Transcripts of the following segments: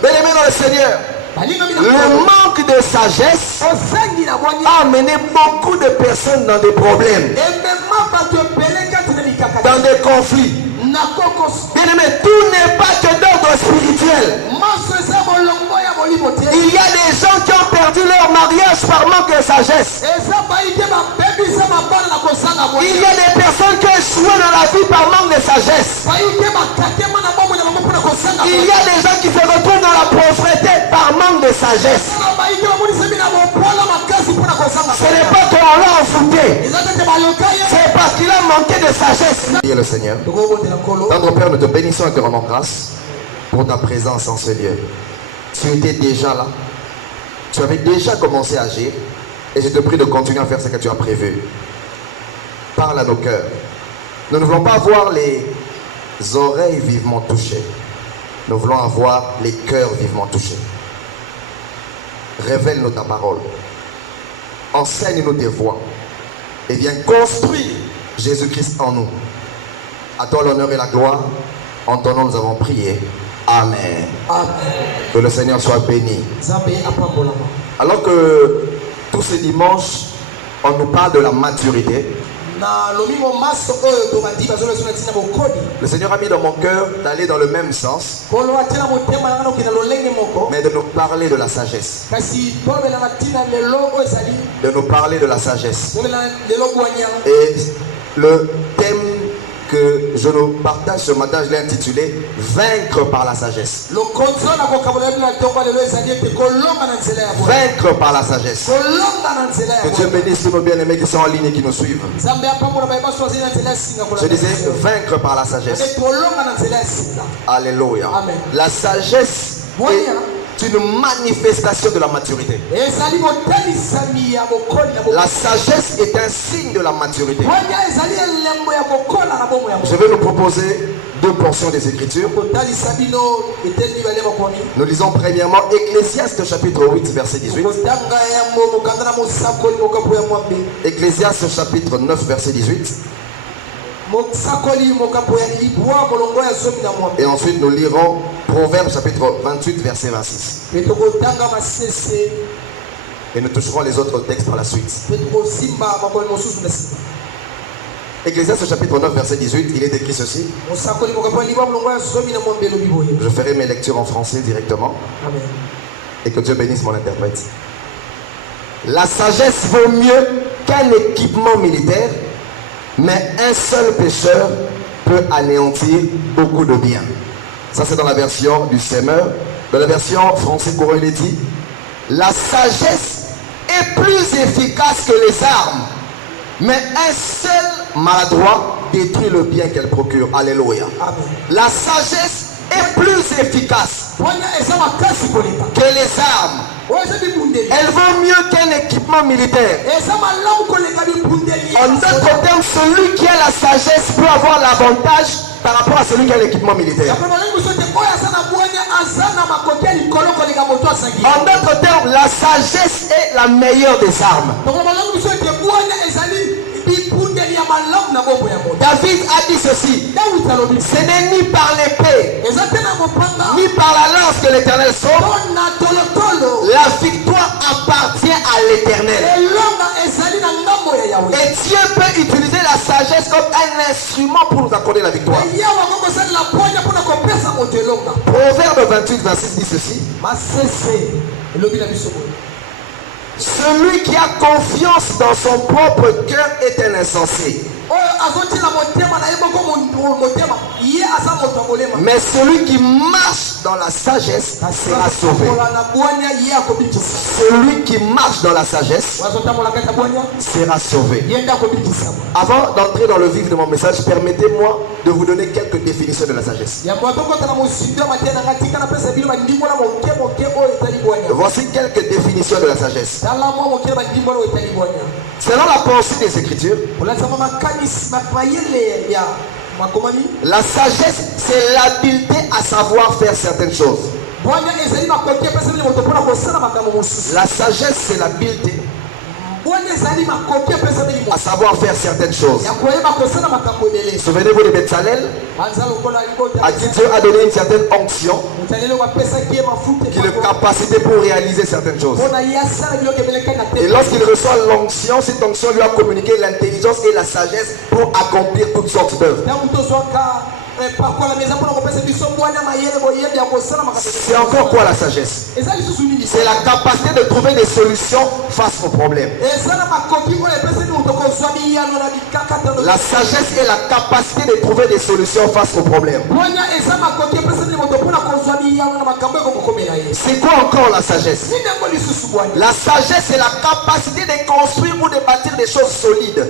Bien-aimé dans le Seigneur, le manque de sagesse a amené beaucoup de personnes dans des problèmes, dans des conflits. Bien-aimé, tout n'est pas que d'ordre spirituel. Il y a des gens qui ont perdu leur mariage par manque de sagesse. Il y a des personnes qui ont échoué dans la vie par manque de sagesse. Il y a des gens qui se retrouvent dans la pauvreté par manque de sagesse. Ce n'est pas qu'on l'a envoûté, c'est parce qu'il a manqué de sagesse. Priez le Seigneur. Tendre Père, nous te bénissons et te rendons grâce pour ta présence en ce lieu. Tu étais déjà là. Tu avais déjà commencé à agir. Et je te prie de continuer à faire ce que tu as prévu. Parle à nos cœurs. Nous ne voulons pas avoir les oreilles vivement touchées. Nous voulons avoir les cœurs vivement touchés. Révèle-nous ta parole. Enseigne-nous tes voies. Et viens construire Jésus-Christ en nous. À toi l'honneur et la gloire. En ton nom nous avons prié. Amen. Amen. Que le Seigneur soit béni. Alors que tous ces dimanches, on nous parle de la maturité. Le Seigneur a mis dans mon cœur d'aller dans le même sens, mais de nous parler de la sagesse. De nous parler de la sagesse. Et le thème que je nous partage ce matin, je l'ai intitulé Vaincre par la sagesse. Vaincre par la sagesse. Que Dieu bénisse tous nos bien-aimés qui sont en ligne et qui nous suivent. Je disais vaincre par la sagesse. Alléluia. La sagesse est une manifestation de la maturité. La sagesse est un signe de la maturité. Je vais nous proposer deux portions des Écritures. Nous lisons premièrement Ecclésiaste chapitre 8 verset 18. Ecclésiaste chapitre 9 verset 18. Et ensuite nous lirons Proverbes chapitre 28 verset 26. Et nous toucherons les autres textes par la suite. Ecclésiaste chapitre 9 verset 18, il est écrit ceci. Je ferai mes lectures en français directement. Amen. Et que Dieu bénisse mon interprète. La sagesse vaut mieux qu'un équipement militaire, mais un seul pécheur peut anéantir beaucoup de biens. Ça c'est dans la version du Semeur. Dans la version français courant, il est dit: la sagesse est plus efficace que les armes, mais un seul maladroit détruit le bien qu'elle procure. Alléluia. Amen. La sagesse est plus efficace que les armes. Elle vaut mieux qu'un équipement militaire. En d'autres termes, celui qui a la sagesse peut avoir l'avantage par rapport à celui qui a l'équipement militaire. En d'autres termes, la sagesse est la meilleure des armes. David a dit ceci: ce n'est ni par l'épée ni par la lance que l'Éternel sauve. La victoire appartient à l'Éternel. Et Dieu peut utiliser la sagesse comme un instrument pour nous accorder la victoire. Proverbe 28 26 dit ceci: celui qui a confiance dans son propre cœur est un insensé. Mais celui qui marche dans la sagesse sera sauvé. Celui qui marche dans la sagesse sera sauvé. Avant d'entrer dans le vif de mon message, permettez-moi de vous donner quelques définitions de la sagesse. Voici quelques définitions de la sagesse. Selon la pensée des Écritures, la sagesse, c'est l'habileté à savoir faire certaines choses. La sagesse, c'est l'habileté à savoir faire certaines choses. Souvenez-vous de Bezalel, à qui Dieu a donné une certaine onction, qui a la capacité pour réaliser certaines choses. Et lorsqu'il reçoit l'onction, cette onction lui a communiqué l'intelligence et la sagesse pour accomplir toutes sortes d'œuvres. C'est encore quoi la sagesse? C'est la capacité de trouver des solutions face aux problèmes. La sagesse est la capacité de trouver des solutions face aux problèmes. C'est quoi encore la sagesse? La sagesse est la capacité de construire ou de bâtir des choses solides.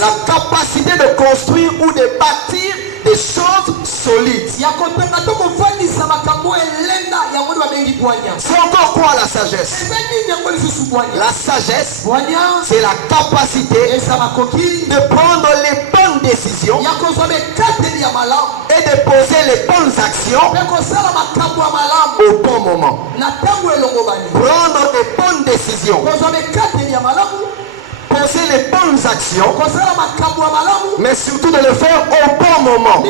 La capacité de construire ou de bâtir des choses solides. C'est encore quoi la sagesse? La sagesse, c'est la capacité de prendre les bonnes décisions et de poser les bonnes actions au bon moment. Prendre des bonnes décisions, poser les bonnes actions, mais surtout de le faire au bon moment.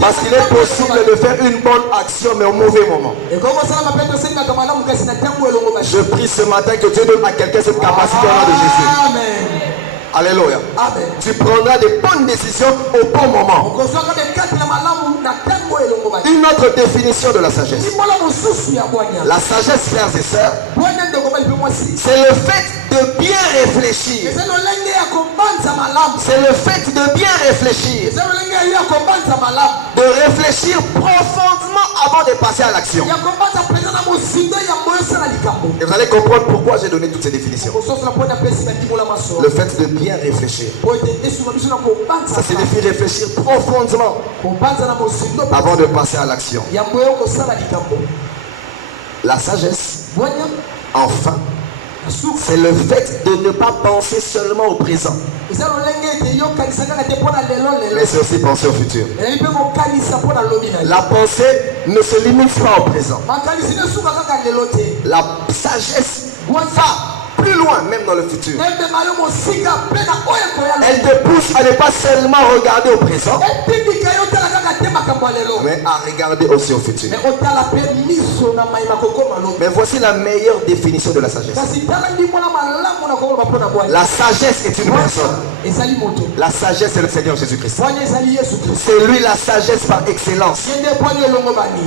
Parce qu'il est possible de faire une bonne action mais au mauvais moment. Je prie ce matin que Dieu donne à quelqu'un cette capacité au nom de Jésus. Amen. Alléluia. Amen. Tu prendras des bonnes décisions au bon moment. Une autre définition de la sagesse. La sagesse, frères et sœurs, c'est le fait de bien réfléchir. C'est le fait de bien réfléchir. De réfléchir profondément avant de passer à l'action. Et vous allez comprendre pourquoi j'ai donné toutes ces définitions. Le fait de bien réfléchir. Ça signifie réfléchir profondément avant de passer à l'action. La sagesse, enfin, c'est le fait de ne pas penser seulement au présent, mais c'est aussi penser au futur. La pensée ne se limite pas au présent. La sagesse va plus loin, même dans le futur. Elle te pousse à ne pas seulement regarder au présent, mais à regarder aussi au futur. Mais voici la meilleure définition de la sagesse. La sagesse est une personne. La sagesse est le Seigneur Jésus-Christ. C'est lui la sagesse par excellence.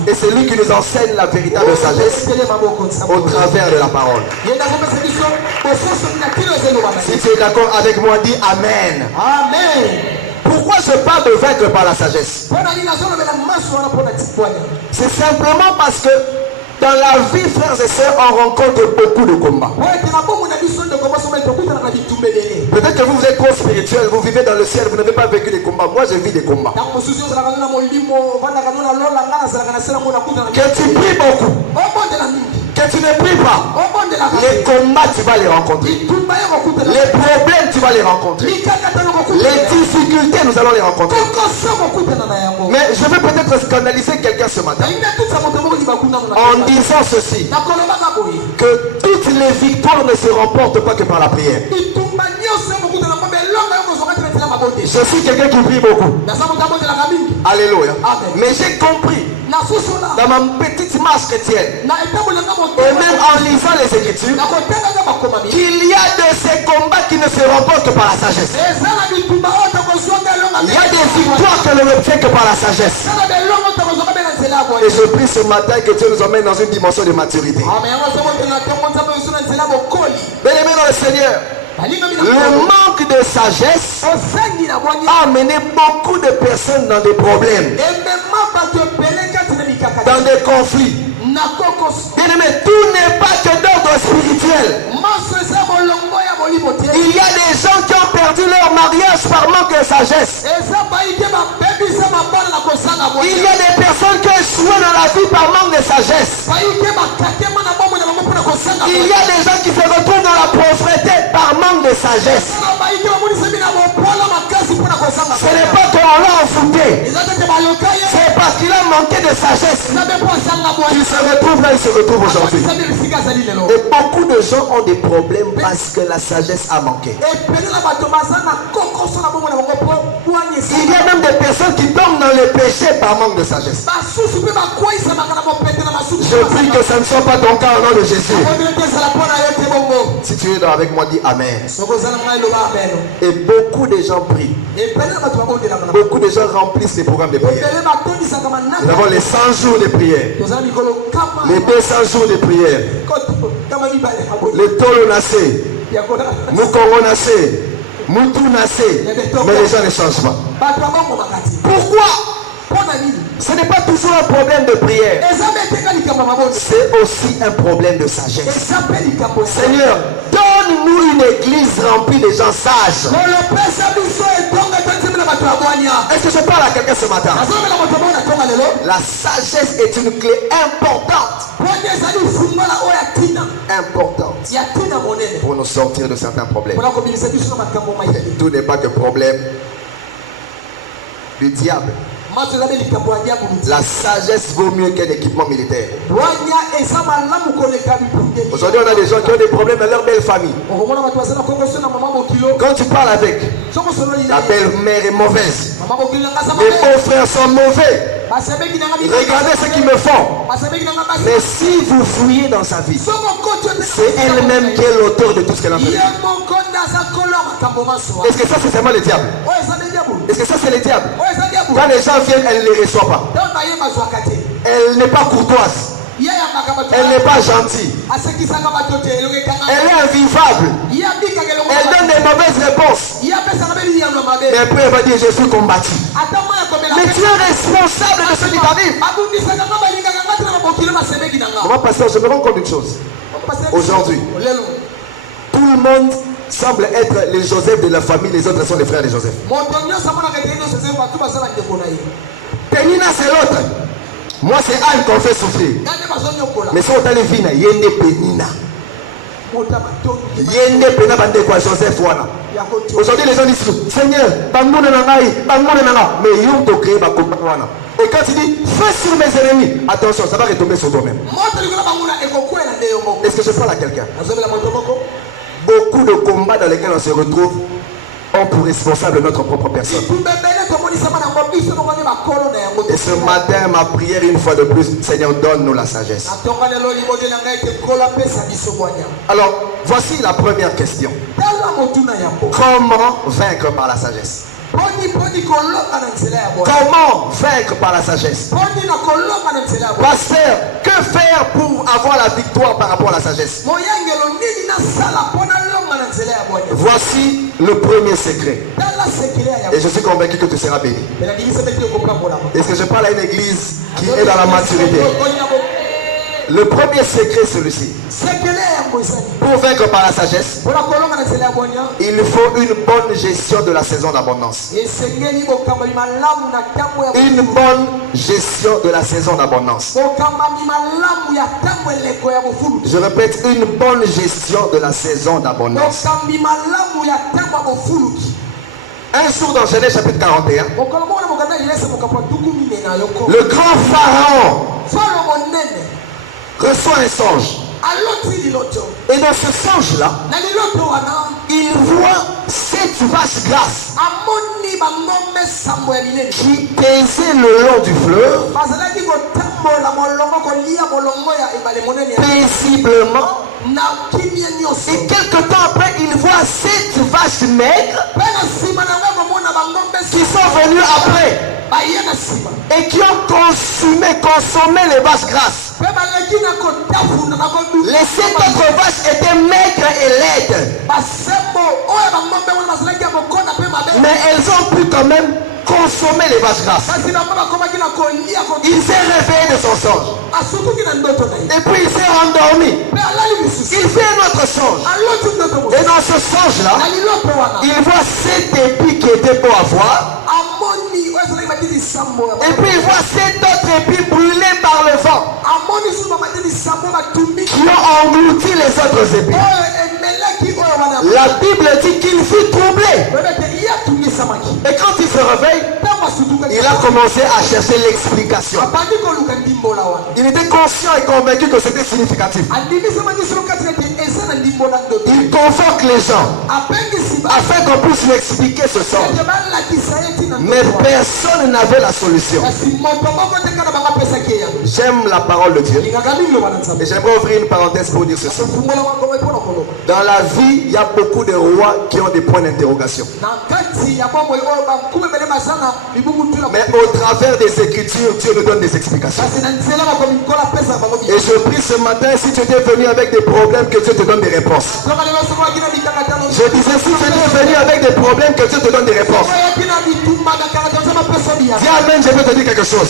Et c'est lui qui nous enseigne la véritable sagesse au travers de la parole. Si tu es d'accord avec moi, dis Amen. Amen. Pourquoi je parle de vaincre par la sagesse? C'est simplement parce que dans la vie, frères et sœurs, on rencontre beaucoup de combats. Peut-être que vous êtes trop spirituel, vous vivez dans le ciel, vous n'avez pas vécu des combats. Moi, je vis des combats. Que tu pries beaucoup, que tu ne pries pas, les combats, tu vas les rencontrer. Les problèmes, tu vas les rencontrer. Les difficultés, nous allons les rencontrer. Mais je veux peut-être scandaliser quelqu'un ce matin en disant ceci, que toutes les victoires ne se remportent pas que par la prière. Je suis quelqu'un qui prie beaucoup. Alléluia. Mais j'ai compris dans ma petite marche chrétienne, et même en lisant les Écritures, qu'il y a de ces combats qui ne se remportent que par la sagesse. Il y a des victoires que l'on ne fait que par la sagesse. Et je prie ce matin que Dieu nous emmène dans une dimension de maturité. Bien-aimés dans le Seigneur, le manque de sagesse a amené beaucoup de personnes dans des problèmes, dans des conflits. Bien-aimés, tout n'est pas que d'ordre spirituel. Il y a des gens qui ont perdu leur mariage par manque de sagesse. Il y a des personnes qui ont échoué dans la vie par manque de sagesse. Il y a des gens qui se retrouvent dans la pauvreté par manque de sagesse. Ce n'est pas qu'on l'a enfouté, c'est parce qu'il a manqué de de sagesse. Il se retrouve là, il se retrouve aujourd'hui. Et beaucoup de gens ont des problèmes parce que la sagesse a manqué. Il y a même des personnes qui tombent dans le péché par manque de sagesse. Je prie que ça ne soit pas ton cas au nom de Jésus. Si tu es avec moi, dis Amen. Et beaucoup de gens prient. Beaucoup de gens remplissent les programmes de prière. Nous avons les 100 jours de prière, les 200 jours de prière, les Tolo Nassé, Moukongo Nassé, Moutou Nassé, mais les gens ne changent pas. Pourquoi? Ce n'est pas toujours un problème de prière, c'est aussi un problème de sagesse. Seigneur, donne-nous une église remplie de gens sages. Est-ce que je parle à quelqu'un ce matin? La sagesse est une clé importante. Importante pour nous sortir de certains problèmes. Tout n'est pas que problème du diable. La sagesse vaut mieux qu'un équipement militaire. Aujourd'hui, on a des gens qui ont des problèmes dans leur belle famille. Quand tu parles avec, la belle-mère est mauvaise. Les beaux-frères sont mauvais. Regardez ce qu'ils me font. Mais si vous fouillez dans sa vie, c'est elle-même qui est l'auteur de tout ce qu'elle a fait. Est-ce que ça c'est seulement le diable? Est-ce que ça c'est le diable? Quand les gens viennent, elle ne les reçoit pas. Elle n'est pas courtoise. Elle n'est pas gentille. Elle est invivable. Elle donne des mauvaises réponses. Mais après elle va dire je suis combattu. Mais tu es responsable de ce qui t'arrive. Moi pasteur, je me rends compte d'une chose. Aujourd'hui, tout le monde semble être les Joseph de la famille, les autres sont les frères de Joseph. Pénina c'est l'autre. Moi c'est Anne qu'on fait souffrir. Mais si on t'a les vignes, il y a une Pénina. Il y a une Pénina bande quoi Joseph voilà. Aujourd'hui les gens disent Seigneur, mais ils ont créé ma combat. Et quand tu dis fais sur mes ennemis, attention, ça va retomber sur toi-même. Est-ce que je parle à quelqu'un? Beaucoup de combats dans lesquels on se retrouve ont pour responsable notre propre personne. Et ce matin, ma prière une fois de plus, Seigneur, donne-nous la sagesse. Alors, voici la première question. Comment vaincre par la sagesse? Comment vaincre par la sagesse? Pasteur, que faire pour avoir la victoire par rapport à la sagesse? Voici le premier secret. Et je suis convaincu que tu seras béni. Est-ce que je parle à une église qui est dans la maturité? Le premier secret, celui-ci. Pour vaincre par la sagesse, il faut une bonne gestion de la saison d'abondance. Une bonne gestion de la saison d'abondance. Je répète, une bonne gestion de la saison d'abondance. Un jour dans Genèse chapitre 41, le grand Pharaon reçoit un songe. Et dans ce songe-là, il voit 7 vaches grasses qui paisaient le long du fleuve paisiblement. Et quelque temps après, il voit 7 vaches maigres qui sont venues après et qui ont consommé les vaches grasses. Les 7 autres vaches étaient maigres et laides, mais elles ont pu quand même consommer les vaches grasses. Il s'est réveillé de son songe et puis il s'est endormi. Il fait un autre songe, et dans ce songe là il voit 7 épis qui étaient beaux à voir, et puis il voit 7 autres épis brûlés par le vent qui ont englouti les autres épis. La Bible dit qu'il fut troublé. Et quand il se réveille, il a commencé à chercher l'explication. Il était conscient et convaincu que c'était significatif. Il convoque les gens afin qu'on puisse lui expliquer ce sens. Mais personne n'avait la solution. J'aime la parole de Dieu. Et j'aimerais ouvrir une parenthèse pour dire ceci. Dans la vie, il y a beaucoup de rois qui ont des points d'interrogation. Mais au travers des Écritures, Dieu nous donne des explications. Et je prie ce matin, si tu étais venu avec des problèmes, que Dieu te donne des réponses. Je disais, si tu étais venu avec des problèmes, que Dieu te donne des réponses. Dis Amen, je veux te dire quelque chose.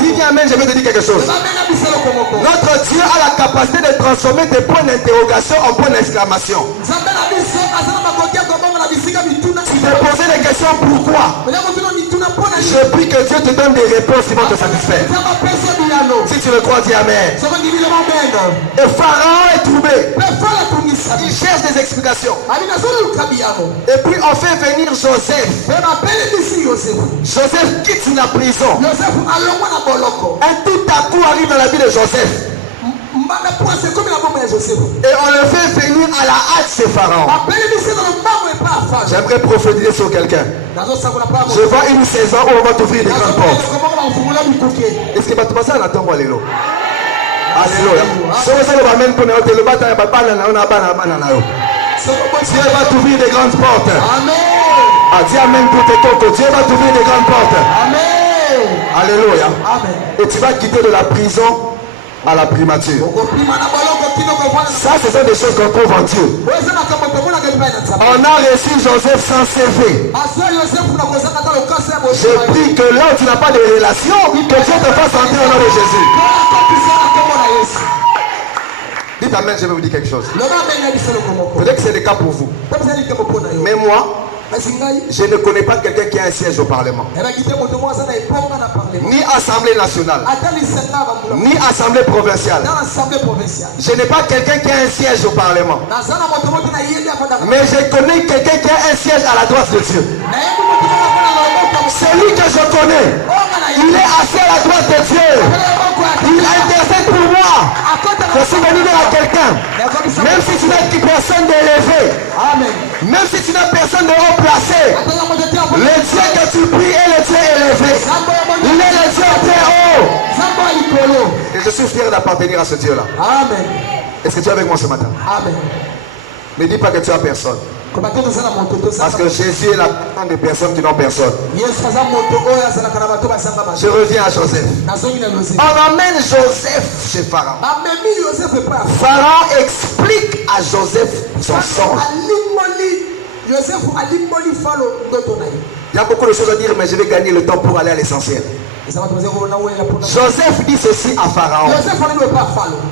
Dis Amen, je veux te dire quelque chose. Notre Dieu a la capacité de transformer tes points d'interrogation en points d'exclamation. Tu te posais des questions pourquoi. Je prie que Dieu te donne des réponses qui vont te satisfaire. Si tu le crois, dis Amen. Et Pharaon est troublé. Il cherche des explications. Et puis on fait venir Joseph. Joseph quitte la prison. Et tout à coup arrive dans la vie de Joseph. Et on le fait venir à la hâte chez Pharaon. J'aimerais prophétiser sur quelqu'un. Je vois une saison où on va t'ouvrir des grandes portes. Est-ce que tu vas te passer à la tombe? Alléluia. Alléluia. Dieu va t'ouvrir des grandes portes. Ah, dis Amen pour tes cocos. Dieu va t'ouvrir des grandes portes. Alléluia. Et tu vas quitter de la prison à la primature. Ça, ce sont des choses qu'on trouve en Dieu. On a reçu Joseph sans CV. Je prie que là où tu n'as pas de relation, que Dieu te fasse entrer au nom de Jésus. Dites Amen, je vais vous dire quelque chose. Peut-être que c'est le cas pour vous. Mais moi, je ne connais pas quelqu'un qui a un siège au Parlement. Ni Assemblée nationale. Ni Assemblée provinciale. Je n'ai pas quelqu'un qui a un siège au Parlement. Mais je connais quelqu'un qui a un siège à la droite de Dieu. Celui que je connais, il est assis à la droite de Dieu. Il intercède pour moi. Je suis venu dire à quelqu'un, même si tu n'as personne d'élevé, même si tu n'as personne de haut placé, le Dieu que tu pries est le Dieu élevé. Il est le Dieu très haut. Et je suis fier d'appartenir à ce Dieu-là. Est-ce que tu es avec moi ce matin? Ne dis pas que tu as personne. Parce que Jésus est la personne des personnes qui n'ont personne. Je reviens à Joseph. On amène Joseph chez Pharaon. Pharaon explique à Joseph son songe. Il y a beaucoup de choses à dire, mais je vais gagner le temps pour aller à l'essentiel. Joseph dit ceci à Pharaon.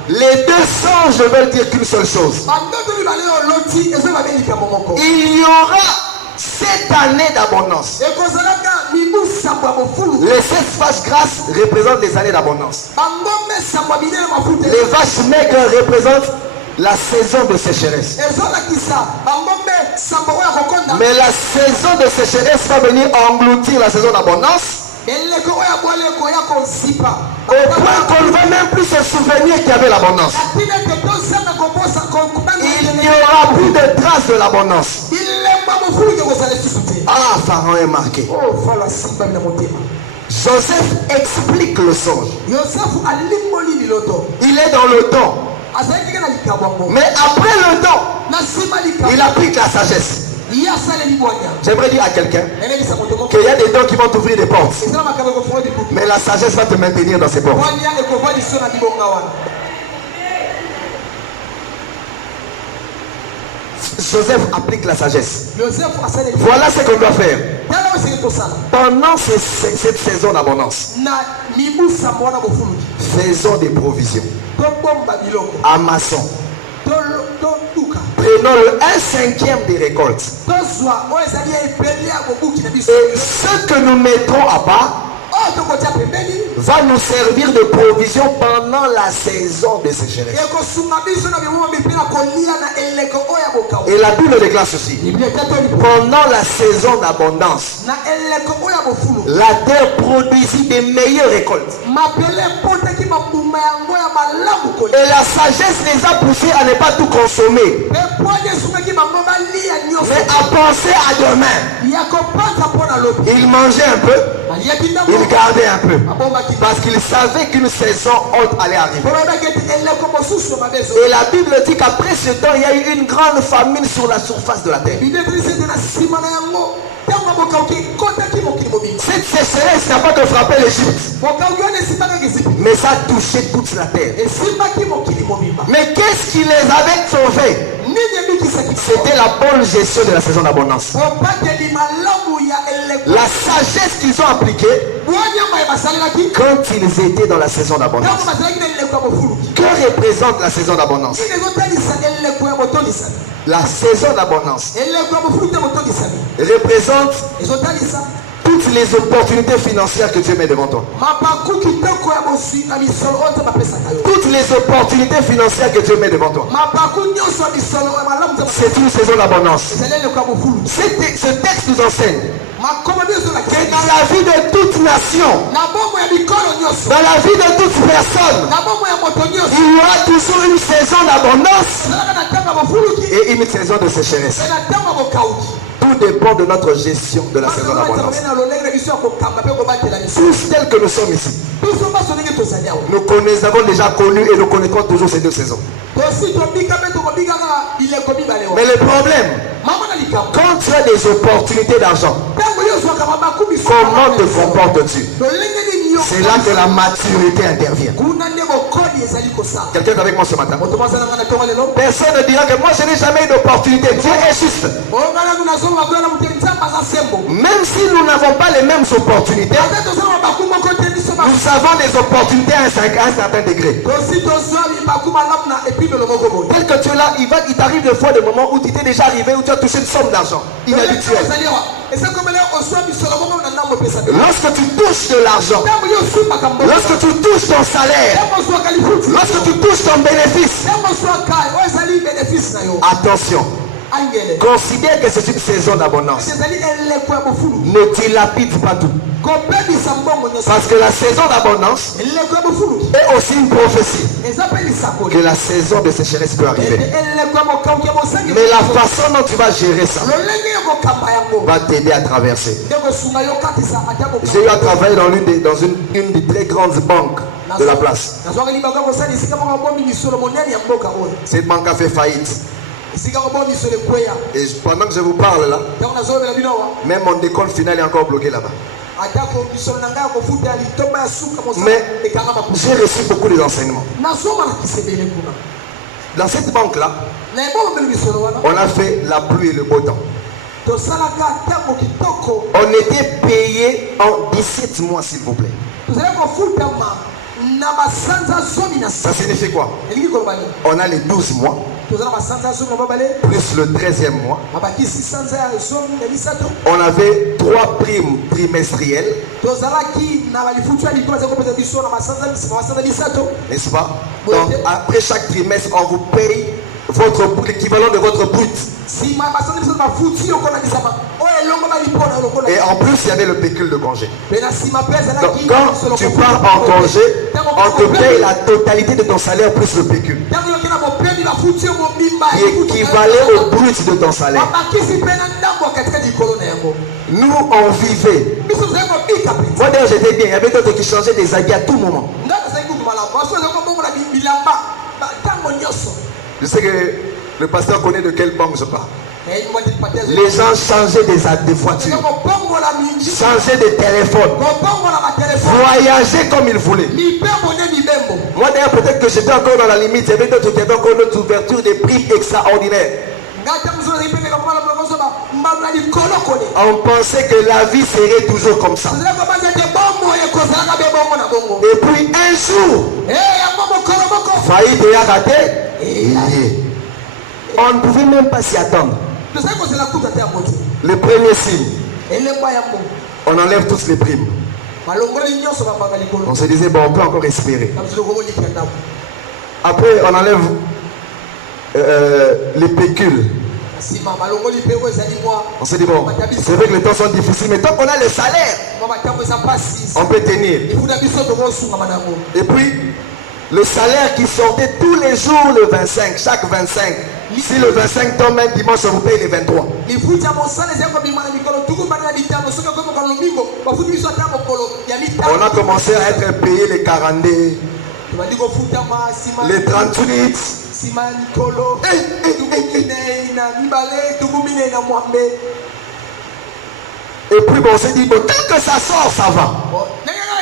Les deux songes veulent dire qu'une seule chose. Il y aura 7 années d'abondance. Les 7 vaches grasses représentent les années d'abondance. Les vaches maigres représentent la saison de sécheresse. Mais la saison de sécheresse va venir engloutir la saison d'abondance. Au point qu'on ne va même plus se souvenir qu'il y avait l'abondance. Il n'y aura plus de traces de l'abondance. Ah, Pharaon est marqué. Joseph explique le songe. Il est dans le temps. Mais après le temps, il applique la sagesse. J'aimerais dire à quelqu'un qu'il y a des dons qui vont t'ouvrir des portes, mais la sagesse va te maintenir dans ces portes. Joseph applique la sagesse. Voilà ce qu'on doit faire pendant cette saison d'abondance. Faisons des provisions. Amassons. Prenons le 1/5 des récoltes. Et ce que nous mettrons à part, va nous servir de provision pendant la saison de sécheresse. Et la Bible déclare ceci: pendant la saison d'abondance, la terre produisit des meilleures récoltes. Et la sagesse les a poussés à ne pas tout consommer, mais à penser à demain. Ils mangeaient un peu, ils gardaient un peu, parce qu'ils savaient qu'une saison haute allait arriver. Et la Bible dit qu'après ce temps, il y a eu une grande famine sur la surface de la terre. Cette sécheresse n'a pas que frappé l'Égypte, mais ça a touché toute la terre. Mais qu'est-ce qui les avait sauvés? C'était la bonne gestion de la saison d'abondance. La sagesse qu'ils ont appliquée quand ils étaient dans la saison d'abondance. Que représente la saison d'abondance? La saison d'abondance représente toutes les opportunités financières que Dieu met devant toi. Toutes les opportunités financières que Dieu met devant toi. C'est une saison d'abondance. Ce texte nous enseigne que dans la vie de toute nation, dans la vie de toute personne, il y aura toujours une saison d'abondance et une saison de sécheresse. Tout dépend de notre gestion de la saison d'abondance. Tous tels que nous sommes ici, nous avons déjà connu et nous connaîtrons toujours ces deux saisons. Mais le problème, quand tu as des opportunités d'argent, comment te comportes-tu? C'est là que la maturité intervient. Quelqu'un est avec moi ce matin? Personne ne dira que moi je n'ai jamais eu d'opportunité. Dieu est juste. Même si nous n'avons pas les mêmes opportunités, nous avons des opportunités à un certain degré. Tel que tu es là, il t'arrive des fois des moments où tu t'es déjà arrivé, où tu as touché une somme d'argent inhabituelle. Lorsque tu touches de l'argent, lorsque tu touches ton salaire, lorsque tu touches ton bénéfice, attention, considère que c'est une saison d'abondance. Ne dilapide pas tout. Parce que la saison d'abondance est aussi une prophétie que la saison de sécheresse peut arriver. Mais la façon dont tu vas gérer ça va t'aider à traverser. J'ai eu à travailler dans une des très grandes banques de la place. Cette banque a fait faillite. Et pendant que je vous parle là, même mon décompte final est encore bloqué là-bas. Mais j'ai reçu beaucoup d'enseignements. Dans cette banque-là, on a fait la pluie et le beau temps. On était payé en 17 mois, s'il vous plaît. Ça signifie quoi? On a les 12 mois plus le 13e mois. On avait 3 primes trimestrielles, n'est-ce pas? Donc après chaque trimestre, on vous paye l'équivalent de votre brut. Et en plus, il y avait le pécule de congé. Donc quand tu pars en congé, on te paye la totalité de ton salaire plus le pécule, qui équivalait au brut de ton salaire. Nous, on vivait. Moi d'ailleurs j'étais bien. Il y avait d'autres qui changeaient des habits à tout moment. Je sais que le pasteur connaît de quelle banque je parle. Les gens changeaient des voitures, changeaient des téléphones, voyageaient comme ils voulaient. Moi d'ailleurs peut-être que j'étais encore dans la limite. Il y avait d'autres qui avaient encore notre ouverture des prix extraordinaires. On pensait que la vie serait toujours comme ça. Et puis un jour, faillite et raté, on ne pouvait même pas s'y attendre. Le premier signe, on enlève toutes les primes. On se disait, bon, on peut encore espérer. Après, on enlève les pécules. On se dit, bon, c'est vrai que les temps sont difficiles, mais tant qu'on a le salaire, on peut tenir. Et puis, le salaire qui sortait tous les jours le 25, chaque 25. Si le 25 tombe même dimanche, on vous paye les 23. On a commencé à être payé les 42, les 38. Et puis bon, on s'est dit, bon, tant que ça sort, ça va.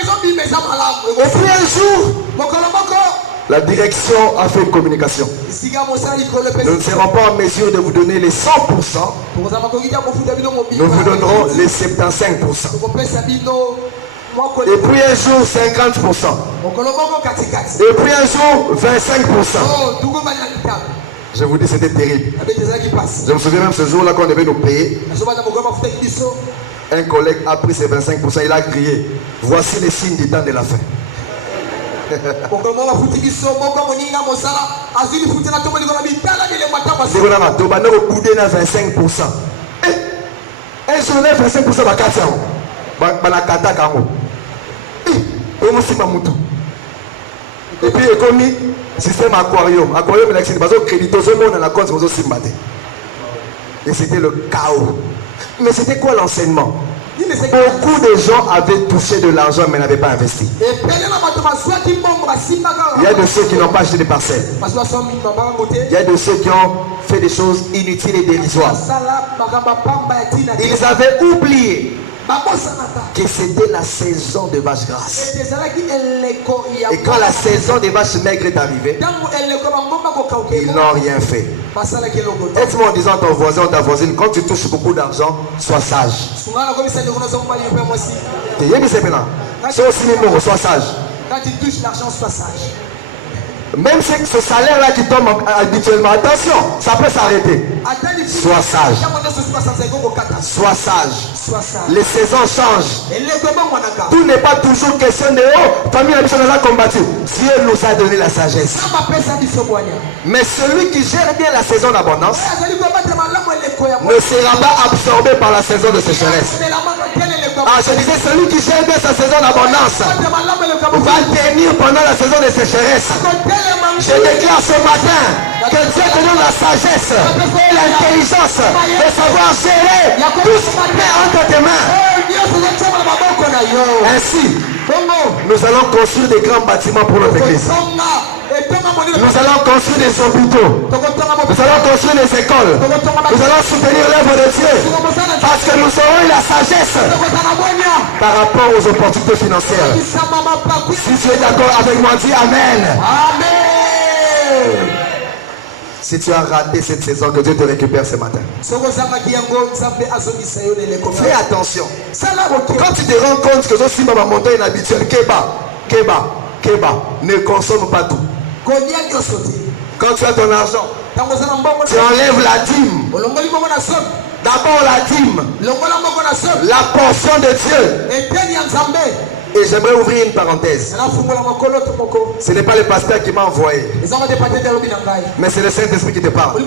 Et puis un jour, la direction a fait une communication. Nous ne serons pas en mesure de vous donner les 100%. Nous vous donnerons les 75%. Et puis un jour 50%. Et puis un jour 25%. Je vous dis, c'était terrible. Je me souviens même ce jour-là qu'on devait nous payer. Un collègue a pris ses 25%, il a crié, voici les signes du temps de la fin. Un jour, 25%. Et puis, il a commis système aquarium. Aquarium, il a crédité ce monde dans la cause. Et c'était le chaos. Mais c'était quoi l'enseignement? Beaucoup de gens avaient touché de l'argent mais n'avaient pas investi. Il y a de ceux qui n'ont pas acheté des parcelles. Il y a de ceux qui ont fait des choses inutiles et dérisoires. Ils avaient oublié que c'était la saison de vaches grasses. Et quand la saison des vaches maigres est arrivée, ils n'ont rien fait. Est-ce en disant à ton voisin ou ta voisine, quand tu touches beaucoup d'argent, sois sage. Sois sage. Quand tu touches l'argent, sois sage. Même si ce salaire-là qui tombe habituellement, attention, ça peut s'arrêter. Sois sage. Sois sage. Les saisons changent. Tout n'est pas toujours question de famille nous a combattu. Dieu nous a donné la sagesse. Mais celui qui gère bien la saison d'abondance ne sera pas absorbé par la saison de sécheresse. Ah, je disais, celui qui gère bien sa saison d'abondance va tenir pendant la saison de sécheresse. Je déclare ce matin que Dieu te donne la sagesse et l'intelligence de savoir gérer tout ce qui met entre tes mains. Ainsi, nous allons construire des grands bâtiments pour notre église. Nous allons construire des hôpitaux. Nous allons construire des écoles. Nous allons soutenir l'œuvre de Dieu. Parce que nous aurons eu la sagesse par rapport aux opportunités financières. Si tu es d'accord avec moi, dis Amen. Amen. Si tu as raté cette saison, que Dieu te récupère ce matin. Fais attention. Quand tu te rends compte que ce Simba va monter inhabituel, Keba, ne consomme pas tout. Quand tu as ton argent, tu enlèves la dîme. D'abord la dîme, la portion de Dieu. Et j'aimerais ouvrir une parenthèse. Ce n'est pas le pasteur qui m'a envoyé, mais c'est le Saint-Esprit qui te parle.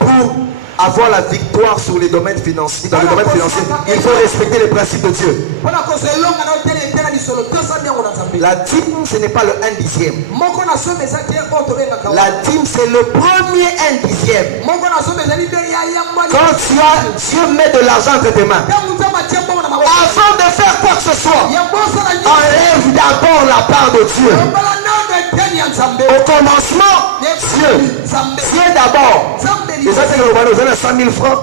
Pour avoir la victoire sur les domaines financiers, dans le domaine financier, il faut respecter les principes de Dieu. La dîme, ce n'est pas le 1/10. La dîme, c'est le premier 1/10. Quand Dieu met de l'argent entre tes mains, avant de faire quoi que ce soit, enlève d'abord la part de Dieu. Au commencement, Dieu d'abord. Et ça, c'est que vous avez 100 000 francs.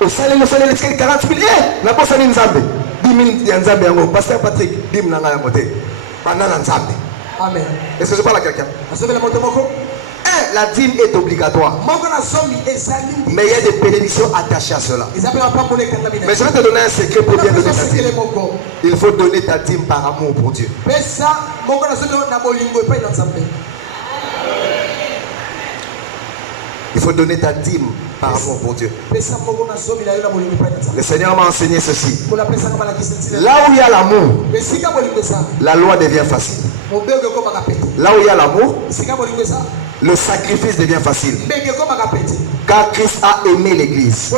Au salaire, nous sommes 40 000. Eh, la bosse est Nzambe. 10 000 Nzambe. Pasteur Patrick, 10 000 Nzambe. Pendant Nzambe. Amen. Est-ce que je parle à quelqu'un? La dîme est obligatoire. Mais il y a des bénédictions attachées à cela. Mais je vais te donner un secret pour bien donner ta dîme. Il faut donner ta dîme par amour pour Dieu. La dîme, ce n'est pas le 1/10. La dîme, c'est le premier 1/10. Quand tu as Dieu met de l'argent entre tes mains, avant de faire quoi que ce soit, enlève d'abord la part de Dieu. Au commencement, Dieu d'abord. Et ça, c'est que vous avez 100 000 francs. Au salaire, nous sommes 40 000. Eh, la bosse est Nzambe. 10 000 Nzambe. Pasteur Patrick, 10 000 Nzambe. Pendant Nzambe. Est-ce que je parle à quelqu'un? Mais je vais te donner un secret pour bien donner ta dîme. Il faut donner ta dîme par amour pour Dieu. La dîme, ce n'est pas le 1/10. La dîme est obligatoire. Mais il y a des bénédictions attachées à cela. Mais je vais te donner un secret pour bien donner ta dîme. Il faut donner ta dîme par amour pour Dieu. Il faut donner ta dîme par amour pour Dieu. Le Seigneur m'a enseigné ceci. Là où il y a l'amour, la loi devient facile. Là où il y a l'amour, le sacrifice devient facile. Car Christ a aimé l'église.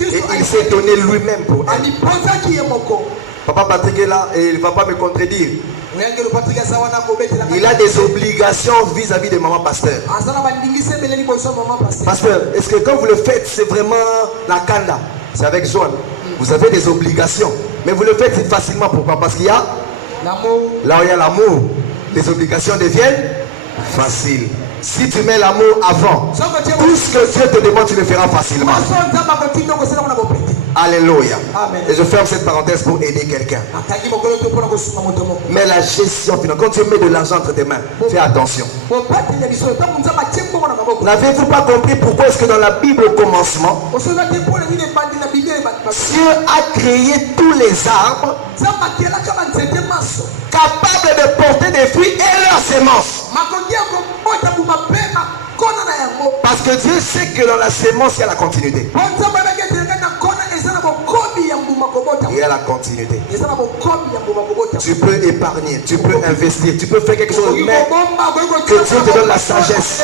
Et il s'est donné lui-même pour elle. Papa Patrick est là et il ne va pas me contredire. Il a des obligations vis-à-vis de maman pasteur. Pasteur, est-ce que quand vous le faites, c'est vraiment la kanda? C'est avec Joanne. Vous avez des obligations. Mais vous le faites facilement. Pourquoi? Parce qu'il y a l'amour. Là où il y a l'amour, les obligations deviennent faciles. Si tu mets l'amour avant, tout ce que Dieu te demande, tu le feras facilement. Alléluia. Amen. Et je ferme cette parenthèse pour aider quelqu'un. Mais la gestion financière, quand tu mets de l'argent entre tes mains, fais attention. N'avez-vous pas compris pourquoi est-ce que dans la Bible au commencement, Dieu a créé tous les arbres capables de porter des fruits et leurs semences? Parce que Dieu sait que dans la sémence, il y a la continuité. Il y a la continuité. Tu peux épargner, tu peux investir, tu peux faire quelque chose, mais que Dieu te donne la sagesse.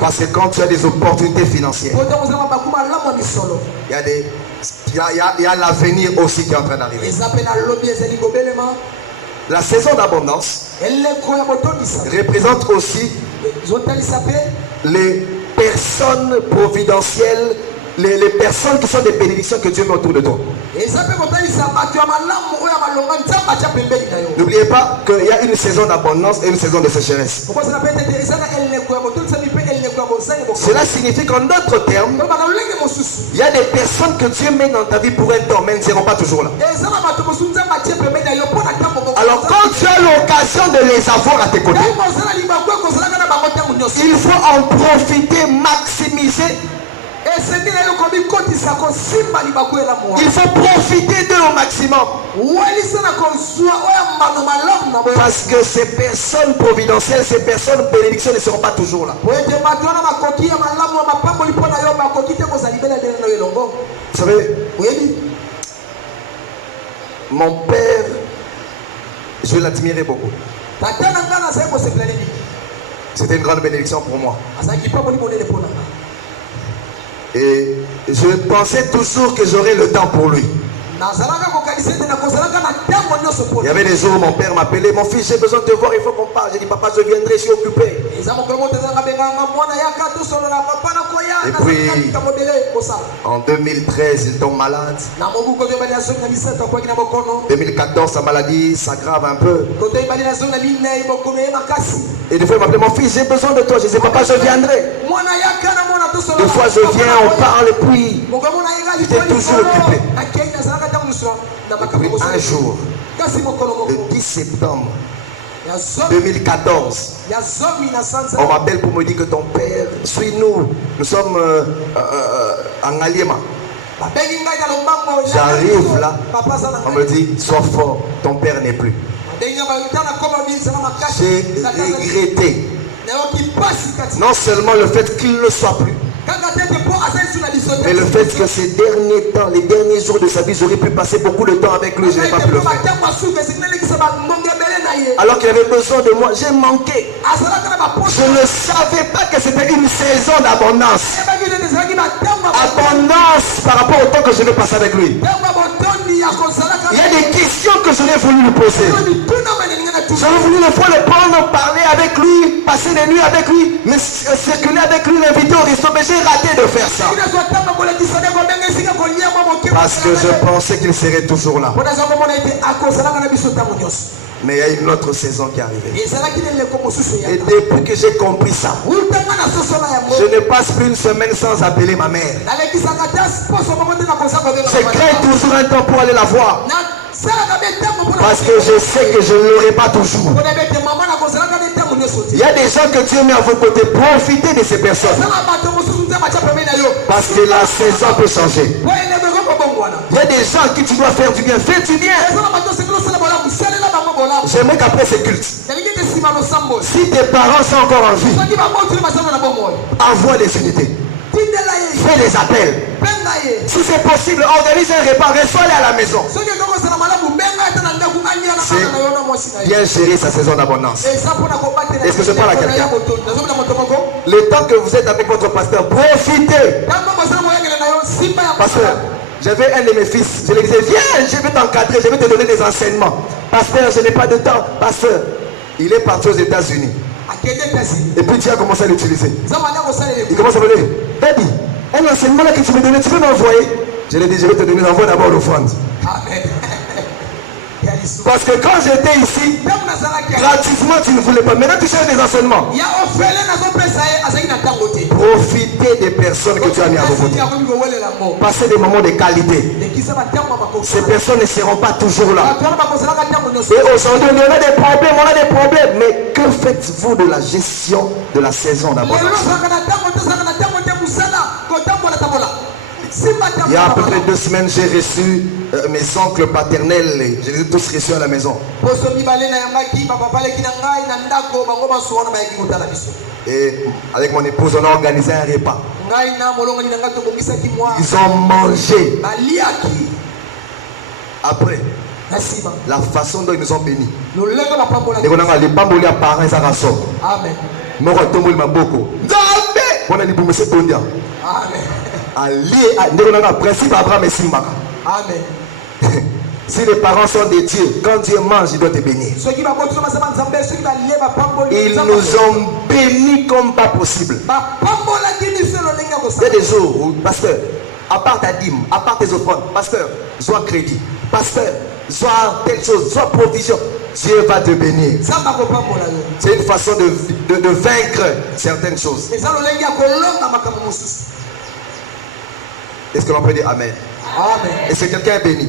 Parce que quand tu as des opportunités financières, il y a l'avenir aussi qui est en train d'arriver. La saison d'abondance représente aussi les personnes providentielles, les personnes qui sont des bénédictions que Dieu met autour de toi. N'oubliez pas qu'il y a une saison d'abondance et une saison de sécheresse. Cela signifie qu'en d'autres termes, il y a des personnes que Dieu met dans ta vie pour un temps, mais elles ne seront pas toujours là. Alors quand tu as l'occasion de les avoir à tes côtés, il faut en profiter, maximiser. Il faut profiter d'eux au maximum. Parce que ces personnes providentielles, ces personnes bénédictions ne seront pas toujours là. Vous savez, mon père, je l'admirais beaucoup. C'était une grande bénédiction pour moi. Et je pensais toujours que j'aurais le temps pour lui. Il y avait des jours où mon père m'appelait: mon fils, j'ai besoin de te voir, il faut qu'on parle. J'ai dit: papa, je viendrai, je suis occupé. Et puis, en 2013, il tombe malade. 2014, sa maladie s'aggrave un peu. Et des fois, il m'appelait: mon fils, j'ai besoin de toi. Je disais: papa, je viendrai. Des fois, je viens, on parle, et puis, j'étais toujours occupé. Et puis, un jour, le 10 septembre 2014, on m'appelle pour me dire que ton père, suis-nous. Nous sommes en Aliema. J'arrive là, on me dit: sois fort, ton père n'est plus. J'ai regretté non seulement le fait qu'il ne soit plus, mais le fait que ces derniers temps, les derniers jours de sa vie, j'aurais pu passer beaucoup de temps avec lui, je n'ai pas pu le faire. Alors qu'il avait besoin de moi, j'ai manqué. Je ne savais pas que c'était une saison d'abondance. Abondance par rapport au temps que je vais passer avec lui. Il y a des questions que j'aurais voulu lui poser. J'aurais voulu le fois le prendre, parler avec lui, passer des nuits avec lui, mais circuler avec lui, l'inviter au resto. Mais j'ai raté de faire ça. Parce que je pensais qu'il serait toujours là. Mais il y a une autre saison qui est arrivée. Et depuis que j'ai compris ça, je ne passe plus une semaine sans appeler ma mère. Je crée toujours un temps pour aller la voir. Parce que je sais que je ne l'aurai pas toujours. Il y a des gens que Dieu met à vos côtés. Profitez de ces personnes. Parce que la saison peut changer. Il y a des gens à qui tu dois faire du bien. Fais du bien. J'aimerais qu'après ce culte, si tes parents sont encore en vie, envoie des unités. Fais des appels. Si c'est possible, organise un repas, reçois-les à la maison. C'est bien gérer sa saison d'abondance. Est-ce que je parle à quelqu'un? Le temps que vous êtes avec votre pasteur, profitez. Pasteur, j'avais un de mes fils, je lui disais, viens, je vais t'encadrer, je vais te donner des enseignements. Pasteur, je n'ai pas de temps. Pasteur, il est parti aux États-Unis. Et puis tu as commencé à l'utiliser. Il commence à me dire, Daddy, un enseignement là que tu me donnes, tu peux m'envoyer? Je lui ai dit, je vais te donner, envoie d'abord l'offrande. Parce que quand j'étais ici, gratuitement tu ne voulais pas. Maintenant tu cherches des enseignements. Profitez des personnes que tu as mis à vos côtés. Passez des moments de qualité. Ces personnes ne seront pas toujours là. Et aujourd'hui on a des problèmes, Mais que faites-vous de la gestion de la saison d'abondance? Il y a à peu près 2 semaines, j'ai reçu mes oncles paternels. Je les ai tous reçus à la maison. Et avec mon épouse, on a organisé un repas. Ils ont mangé. Après, la façon dont ils nous ont bénis. Les bamboulis à parents, ils sont Amen. Amen. Si les parents sont des dieux, quand Dieu mange, il doit te bénir. Ils nous ont bénis comme pas possible. Il y a des jours où, pasteur, à part ta dîme, à part tes offrandes, pasteur, soit crédit, pasteur, soit telle chose, soit provision, Dieu va te bénir. C'est une façon de vaincre certaines choses. Est-ce que l'on peut dire Amen? Amen. Est-ce que quelqu'un est béni?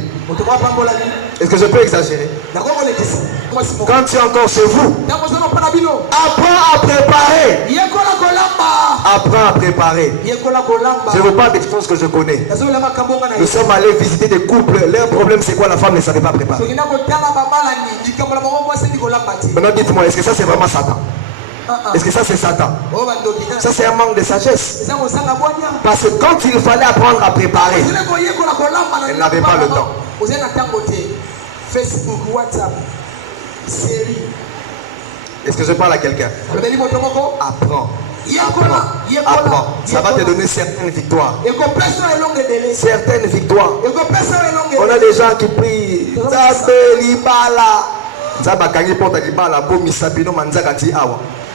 Est-ce que je peux exagérer? Quand tu es encore chez vous, apprends à préparer. Apprends à préparer. Je vous parle des choses que je connais. Nous sommes allés visiter des couples. Leur problème c'est quoi? La femme ne savait pas préparer. Maintenant dites-moi, est-ce que ça c'est vraiment Satan? Est-ce que ça c'est Satan? Ça c'est un manque de sagesse. Parce que quand il fallait apprendre à préparer, elle n'avait pas le temps. Facebook, WhatsApp, série. Est-ce que je parle à quelqu'un? Apprends. Apprends. Ça va te donner certaines victoires. Certaines victoires. On a des gens qui prient.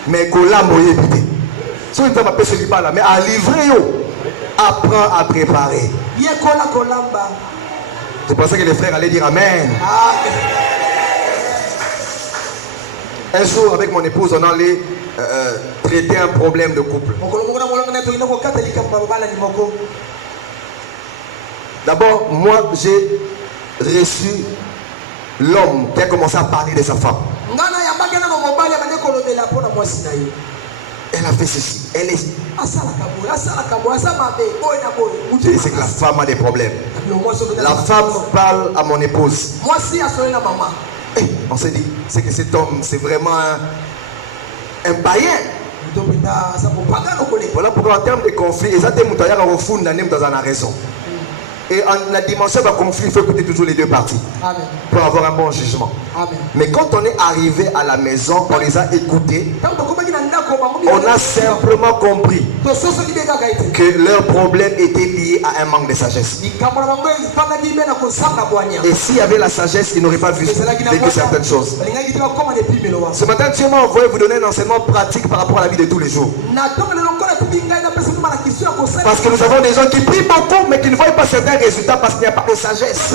Mais si tu pas mais à livrer, apprends à préparer. Je pensais que les frères allaient dire Amen. Un jour, avec mon épouse, on allait traiter un problème de couple. D'abord, moi, j'ai reçu l'homme qui a commencé à parler de sa femme. Elle a fait ceci. Elle est. C'est que la femme a des problèmes. La femme parle à mon épouse. On s'est dit, c'est que cet homme, c'est vraiment un païen. Voilà pourquoi en termes de conflit, ils ont raison. Et en la dimension d'un conflit, il faut écouter toujours les deux parties. Amen. Pour avoir un bon jugement. Amen. Mais quand on est arrivé à la maison, on les a écoutés. On a simplement compris que leur problème était lié à un manque de sagesse. Et s'il y avait la sagesse, ils n'auraient pas vécu certaines choses. Ce matin, Dieu m'a envoyé vous donner un enseignement pratique par rapport à la vie de tous les jours. Parce que nous avons des gens qui prient beaucoup, mais qui ne voient pas certains résultats parce qu'il n'y a pas de sagesse.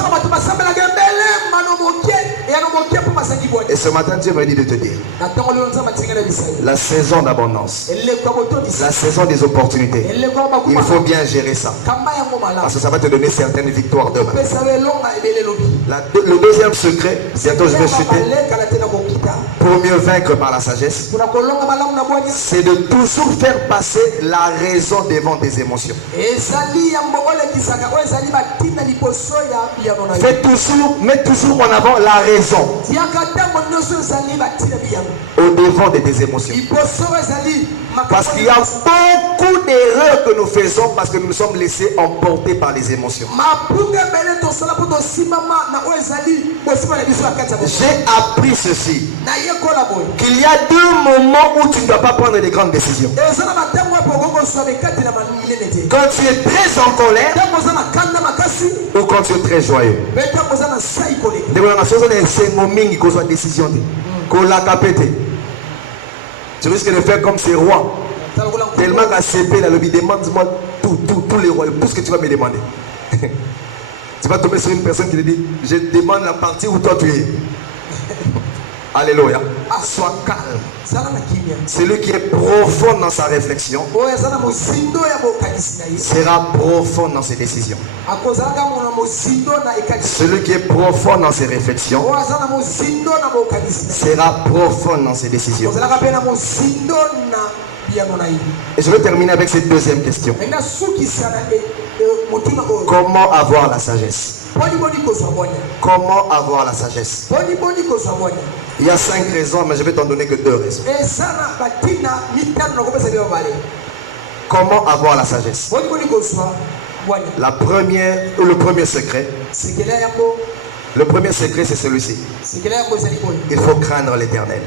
Et ce matin, Dieu me dit de te dire, la saison d'abondance, la saison des opportunités, il faut bien gérer ça. Parce que ça va te donner certaines victoires demain. Le deuxième secret, bientôt je vais chuter, pour mieux vaincre par la sagesse, c'est de toujours faire passer la raison devant tes émotions. Mets toujours en avant la raison au devant de tes émotions. Parce qu'il y a beaucoup d'erreurs que nous faisons parce que nous nous sommes laissés emporter par les émotions. J'ai appris ceci, qu'il y a deux moments où tu ne dois pas prendre des grandes décisions. Quand tu es très en colère ou quand tu es très joyeux. Tu risques de faire comme ces rois. Tellement qu'à CP, là, demande-moi tous les rois, tout ce que tu vas me demander. Tu vas tomber sur une personne qui te dit, je demande la partie où toi tu es. Alléluia. Sois calme. Celui qui est profond dans sa réflexion sera profond dans ses décisions. Celui qui est profond dans ses réflexions sera profond dans ses décisions. Et je vais terminer avec cette deuxième question. Comment avoir la sagesse? Comment avoir la sagesse? Il y a 5 raisons, mais je vais t'en donner que 2 raisons. Comment avoir la sagesse? La première, ou le premier secret, c'est celui-ci. Il faut craindre l'Éternel.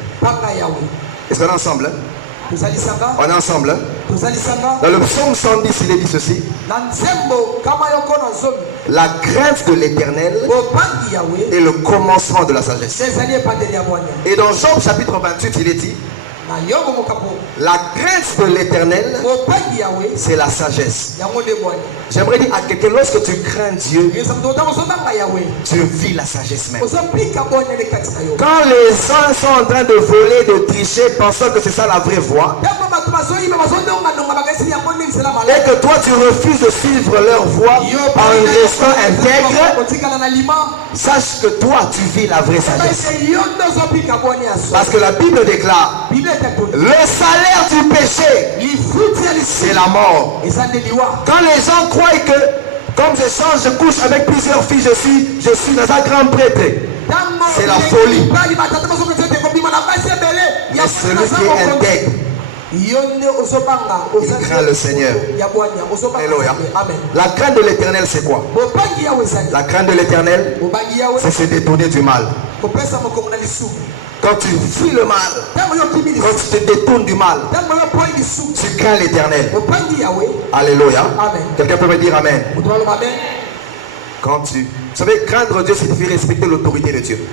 Est-ce qu'on est ensemble? On est ensemble. Dans le psaume 110, il est dit ceci: la crainte de l'Éternel est le commencement de la sagesse. Et dans Job chapitre 28, il est dit: la crainte de l'Éternel, c'est la sagesse. J'aimerais dire à quelqu'un, lorsque tu crains Dieu, tu vis la sagesse même. Quand les gens sont en train de voler, de tricher, pensant que c'est ça la vraie voie, et que toi tu refuses de suivre leur voie en restant intègre, sache que toi tu vis la vraie sagesse. Parce que la Bible déclare: le salaire du péché, c'est la mort. Quand les gens croient que comme je change de couche avec plusieurs filles, je suis dans un grand prêtre, c'est la folie. Mais celui qui est intègre, il craint le Seigneur. Alléluia. La crainte de l'Éternel, c'est quoi? La crainte de l'Éternel, c'est se détourner du mal. Quand tu fuis le mal, quand tu te détournes du mal, tu crains l'Éternel. Alléluia. Quelqu'un peut me dire Amen? Quand tu... Vous savez, craindre Dieu signifie respecter l'autorité de Dieu.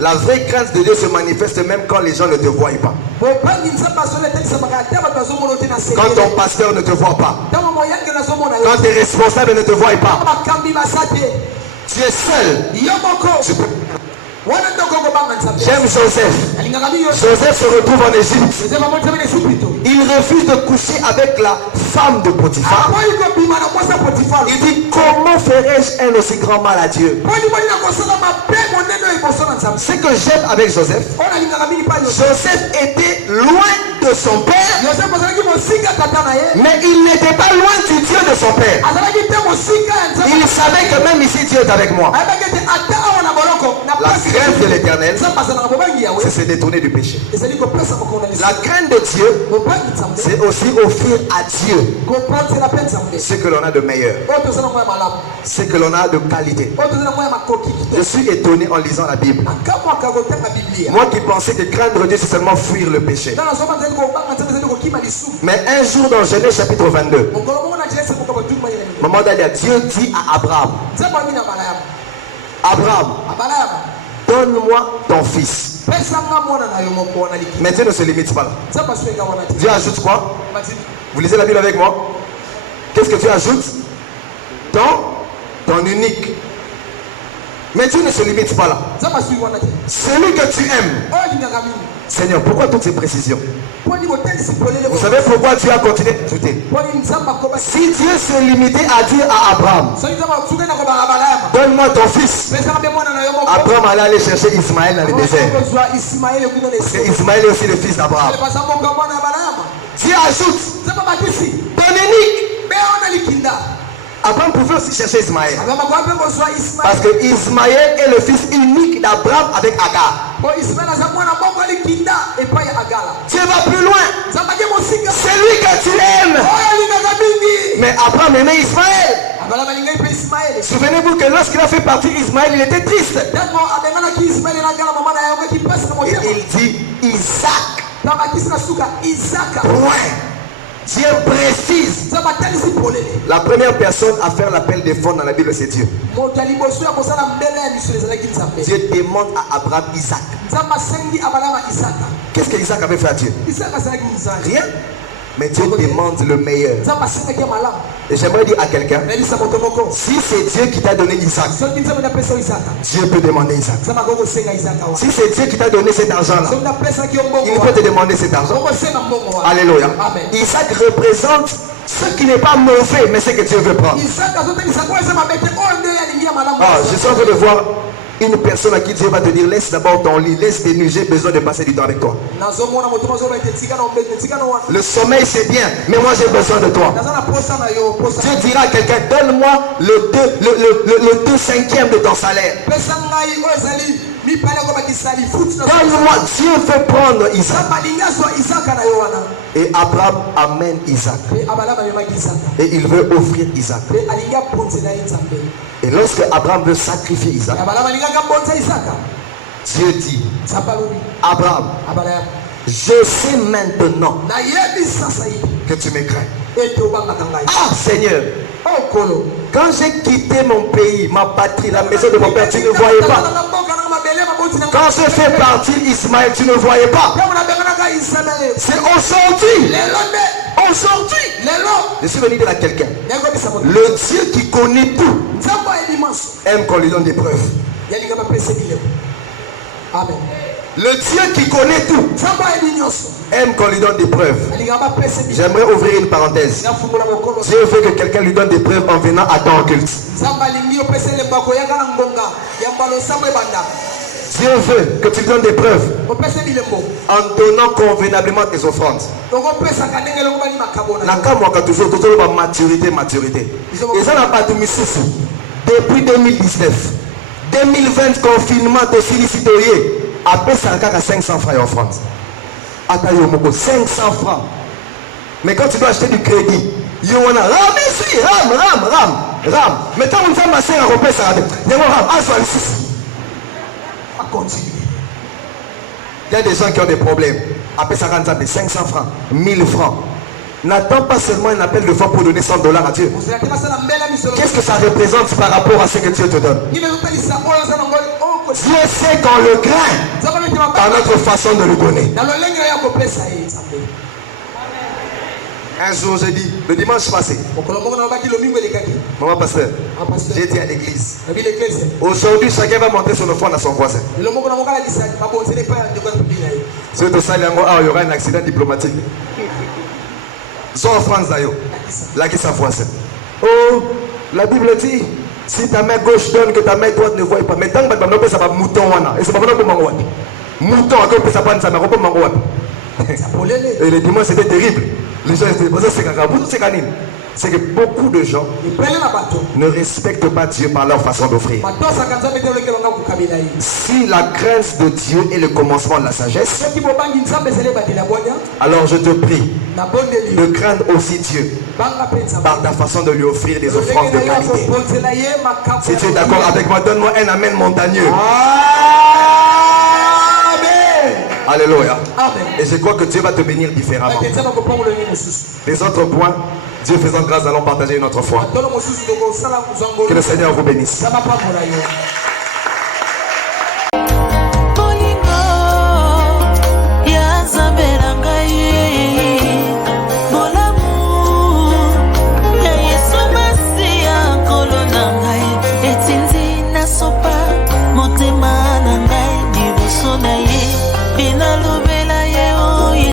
La vraie crainte de Dieu se manifeste même quand les gens ne te voient pas. Quand ton pasteur ne te voit pas. Quand tes responsables ne te voient pas. Tu es seul. J'aime Joseph. Joseph se retrouve en Égypte. Il refuse de coucher avec la femme de Potiphar. Il dit: comment ferais-je un aussi grand mal à Dieu? Ce que j'aime avec Joseph, Joseph était loin de son père, mais il n'était pas loin du Dieu de son père. Il savait que même ici Dieu est avec moi. La crainte de l'Éternel, c'est se détourner du péché. La crainte de Dieu, c'est aussi offrir à Dieu ce que l'on a de meilleur, ce que l'on a de qualité. Je suis étonné en lisant la Bible. Moi qui pensais que craindre Dieu, c'est seulement fuir le péché. Mais un jour dans Genèse chapitre 22, maman Dalia, Dieu dit à Abraham: Abraham, donne-moi ton fils. Mais Dieu ne se limite pas là. Dieu ajoute quoi? Vous lisez la Bible avec moi? Qu'est-ce que tu ajoutes? Ton unique. Mais Dieu ne se limite pas là. Celui que tu aimes. Seigneur, pourquoi toutes ces précisions? Vous savez pourquoi Dieu a continué d'ajouter? Si Dieu s'est limité à dire à Abraham, donne-moi ton fils, Abraham allait aller chercher Ismaël dans le désert. Parce que Ismaël est aussi le fils d'Abraham. Dieu ajoute, ton unique. Abraham pouvait aussi chercher Ismaël. Parce que Ismaël est le fils unique d'Abraham avec Agar. Dieu va plus loin. C'est lui que tu aimes. Mais Abraham aimait Ismaël. Souvenez-vous que lorsqu'il a fait partir Ismaël, il était triste. Et il dit Isaac. Point. Dieu précise. La première personne à faire l'appel des fonds dans la Bible, c'est Dieu. Dieu demande à Abraham Isaac. Qu'est-ce que Isaac avait fait à Dieu? Rien. Mais Dieu demande le meilleur. Et j'aimerais dire à quelqu'un, si c'est Dieu qui t'a donné Isaac, Dieu peut demander Isaac. Si c'est Dieu qui t'a donné cet argent-là, il peut te demander cet argent. Alléluia. Isaac représente ce qui n'est pas mauvais, mais ce que Dieu veut prendre. Je suis en train de voir une personne à qui Dieu va te dire, laisse d'abord ton lit, laisse tes nuits, j'ai besoin de passer du temps avec toi. Le sommeil c'est bien, mais moi j'ai besoin de toi. Dieu dira à quelqu'un, donne-moi le 2/5 de ton salaire. Donne-moi, Dieu veut prendre Isaac. Et Abraham amène Isaac. Et il veut offrir Isaac. Et lorsque Abraham veut sacrifier Isaac, Dieu dit, Abraham, je sais maintenant que tu me crains. Ah Seigneur, quand j'ai quitté mon pays, ma patrie, la maison de mon père, tu ne voyais pas. Quand j'ai fait partir Ismaël, tu ne voyais pas. C'est aujourd'hui. Je suis venu dire à quelqu'un, le Dieu qui connaît tout aime qu'on lui donne des preuves. Amen. Le Dieu qui connaît tout aime qu'on lui donne des preuves. J'aimerais ouvrir une parenthèse. Dieu veut que quelqu'un lui donne des preuves en venant à ton culte. Dieu veut que tu lui donnes des preuves en donnant convenablement tes offrandes. Maturité. Et ça n'a pas de misusu. Depuis 2019, 2020 confinement de Silicitoyer. Après ça, à 500 francs offrande. 500 francs. Mais quand tu dois acheter du crédit, il y a ram ici, ram. Mais quand on s'en passe à repère ça, il y a il y a des gens qui ont des problèmes. Après ça, on 500 francs, 1000 francs. N'attends pas seulement un appel de foi pour donner $100 à Dieu. Qu'est-ce que ça représente par rapport à ce que Dieu te donne? Dieu sait qu'on le craint dans notre façon de le donner. Un jour, j'ai dit, le dimanche passé, maman pasteur, j'ai été à l'église. Aujourd'hui, chacun va monter son offrande à son voisin. Si il y aura un accident diplomatique. Son offrande, là qui sa voisin. Oh, la Bible dit, si ta main gauche donne, que ta main droite ne voit pas. Mais tant que tu as ça va mouton. Et c'est pas mouton. Mouton, ça prend ça, et le dimanche, c'était terrible. Les gens étaient c'est que beaucoup de gens ne respectent pas Dieu par leur façon d'offrir. Si la crainte de Dieu est le commencement de la sagesse, alors je te prie de craindre aussi Dieu par ta façon de lui offrir des offrandes de qualité. Si tu es d'accord avec moi, donne-moi un amen montagneux. Alléluia. Et je crois que Dieu va te bénir différemment. Les autres points, Dieu faisant grâce, allons partager une autre fois. Que le Seigneur vous bénisse. Sopa motema na ngai liboso na ye binalobe